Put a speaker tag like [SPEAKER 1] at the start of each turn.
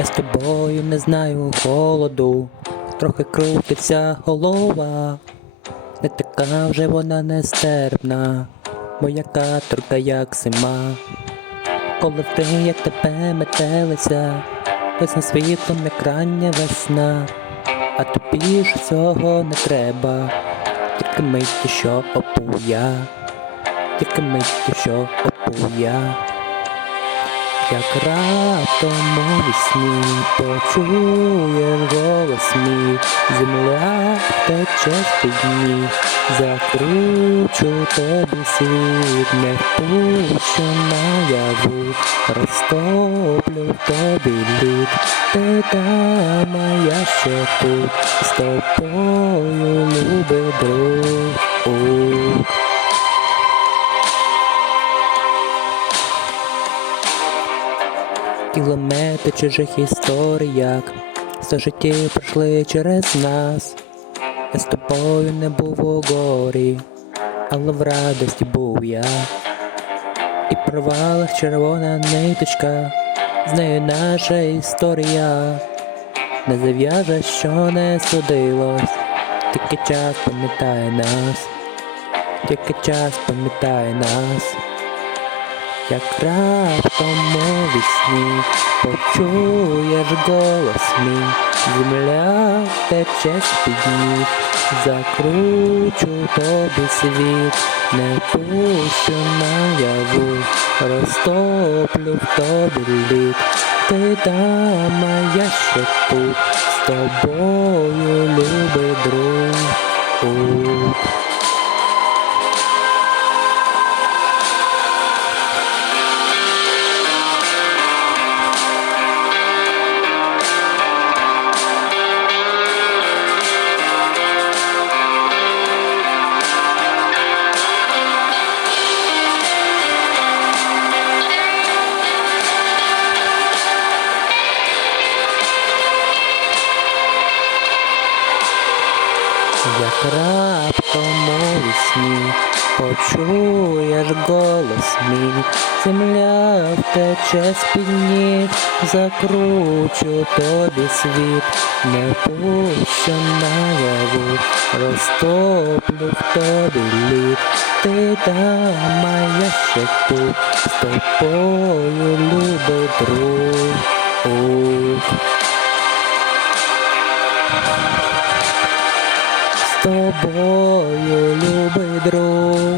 [SPEAKER 1] Я з тобою не знаю холоду, трохи крутиться голова, не така вже вона нестерпна, моя каторга як зима. Коли ти, як тебе метелися, весна світлом як рання весна, а тобі ж цього не треба, тільки миттю, що опуя, тільки миттю, що опуя. Як раптом у вісні почуєш голос мій, земля тече під закручу тобі світ, не впущу наяву, розтоплю в тобі лід, ти та моя ще тут, з тобою любий друг. Кілометри чужих історіяк, сто життів пройшли через нас. Я з тобою не був у горі, але в радості був я. І в провалах червона ниточка, з нею наша історія. Не зав'яже, що не судилось, тільки час пам'ятає нас, тільки час пам'ятає нас. Як раптом у вісні почуєш голос мій, земля тече з-під ніг, закручу тобі світ, не пущу наяву, розтоплю в тобі лід, ти там, а я ще тут, з тобою, любий друг. Як раптом у вісні? Почуєш голос мій, земля втече з-під ніг, закручу тобі світ, не пущу наяву, розтоплю в тобі лід, ти там, а я ще тут, з тобою, любий друг. З тобою, любий друг.